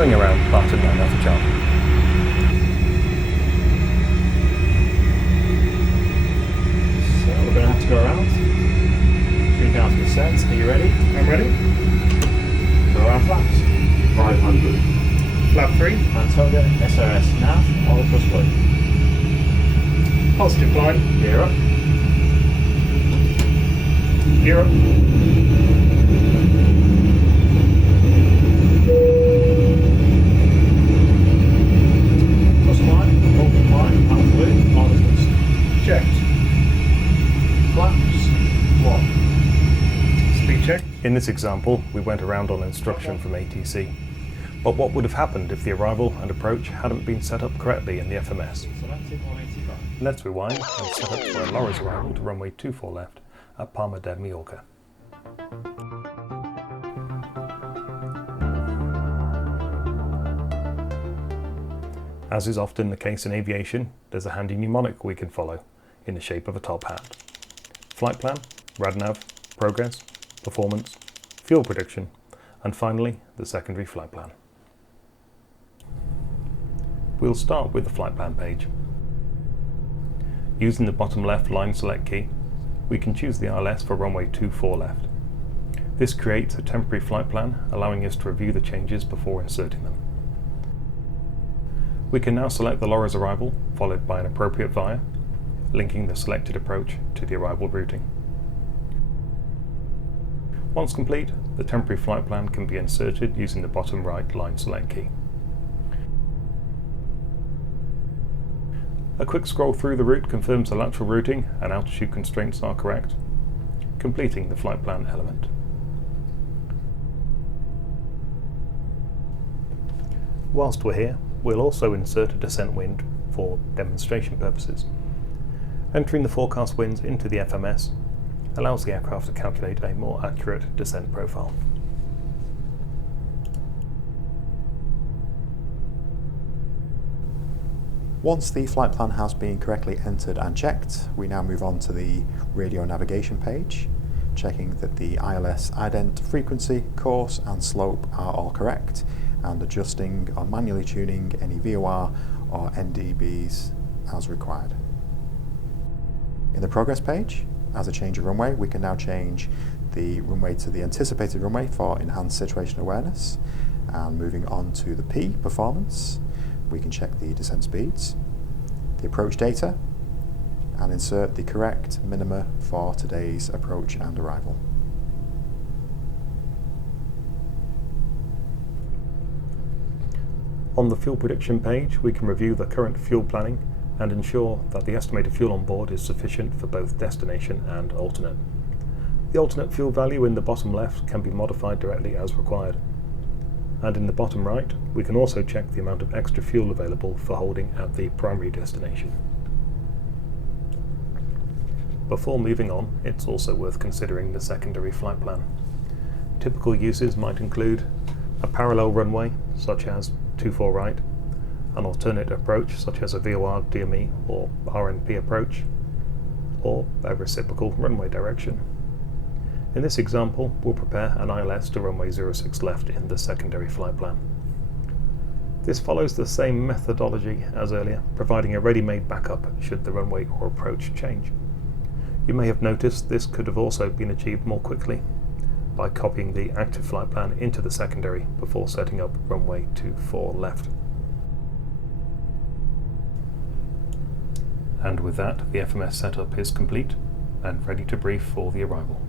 going around Palma de Mallorca. So we're going to have to go around. 3,000 sets. Are you ready? I'm ready. Go around flaps. 500. Flap 3. Mantoga, SRS, nav, all plus one. Positive climb. Gear up. Gear up. Plus climb, open climb, out blue, all plus. Checked. Flaps 1. Speed check. In this example, we went around on instruction from ATC. But what would have happened if the arrival and approach hadn't been set up correctly in the FMS? Selected 185. Let's rewind and set up for Laura's arrival to runway 24 left at Palma de Mallorca. As is often the case in aviation, there's a handy mnemonic we can follow in the shape of a top hat. Flight plan, radnav, progress, performance, fuel prediction, and finally the secondary flight plan. We'll start with the flight plan page. Using the bottom left line select key, we can choose the ILS for runway 24 left. This creates a temporary flight plan, allowing us to review the changes before inserting them. We can now select the Laura's arrival, followed by an appropriate VIA, linking the selected approach to the arrival routing. Once complete, the temporary flight plan can be inserted using the bottom right line select key. A quick scroll through the route confirms the lateral routing and altitude constraints are correct, completing the flight plan element. Whilst we're here, we'll also insert a descent wind for demonstration purposes. Entering the forecast winds into the FMS allows the aircraft to calculate a more accurate descent profile. Once the flight plan has been correctly entered and checked, we now move on to the radio navigation page, checking that the ILS ident frequency, course and slope are all correct, and adjusting or manually tuning any VOR or NDBs as required. In the progress page, as a change of runway, we can now change the runway to the anticipated runway for enhanced situational awareness. And moving on to the P, performance, we can check the descent speeds, the approach data, and insert the correct minima for today's approach and arrival. On the fuel prediction page, we can review the current fuel planning and ensure that the estimated fuel on board is sufficient for both destination and alternate. The alternate fuel value in the bottom left can be modified directly as required. And in the bottom right, we can also check the amount of extra fuel available for holding at the primary destination. Before moving on, it's also worth considering the secondary flight plan. Typical uses might include a parallel runway, such as 24 right, an alternate approach, such as a VOR, DME or RNP approach, or a reciprocal runway direction. In this example, we'll prepare an ILS to runway 06 left in the secondary flight plan. This follows the same methodology as earlier, providing a ready-made backup should the runway or approach change. You may have noticed this could have also been achieved more quickly by copying the active flight plan into the secondary before setting up runway 24 left. And with that, the FMS setup is complete and ready to brief for the arrival.